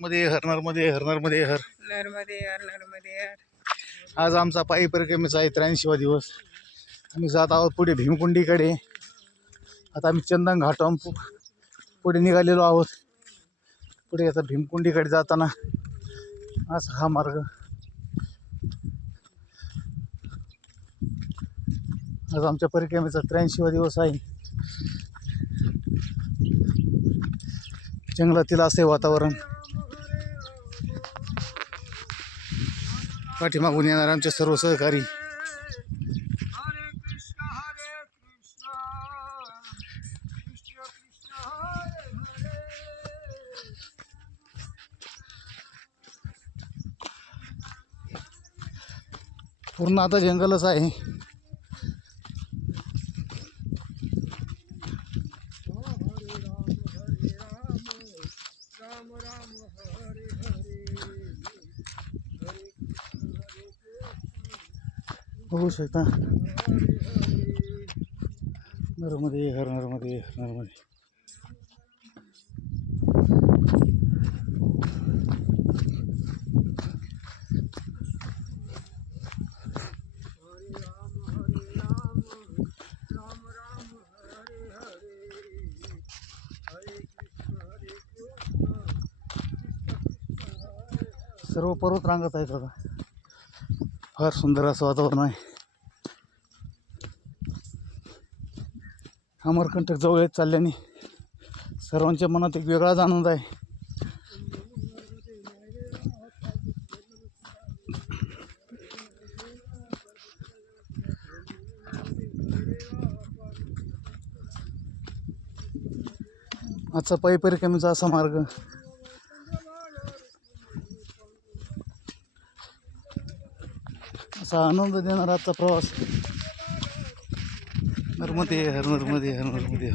मध्ये हरणारमध्ये हरणारमध्ये हर नर्मदे यार नर्मदे यार. आज आमचा पायी परिक्रमेचा आहे 83वा दिवस. आम्ही जात आहोत पुढे भीमकुंडीकडे. आता आम्ही चंदन घाटाहून पुढे निघालेलो आहोत. पुढे आता भीमकुंडीकडे जाताना असा हा मार्ग. आज आमच्या परिक्रमेचा 83वा दिवस आहे. जंगलातील असे वातावरण. पाठीमागून येणार आमचे सर्व सहकारी. पूर्ण आता जंगलच आहे. बघू शकता नर्मदे हर नर्मदे नर्मदे. सर्व पर्वत रांगत आहेत. आता फार सुंदर असं वातावरण आहे. अमरकंटक जवळ येत चालल्याने सर्वांच्या मनात एक वेगळाच आनंद आहे. आजचा पायी परिक्रमेचा असा मार्ग. असा आनंद देणारा आजचा प्रवास. नर्मदे हर नर्मदे हर नर्मदे.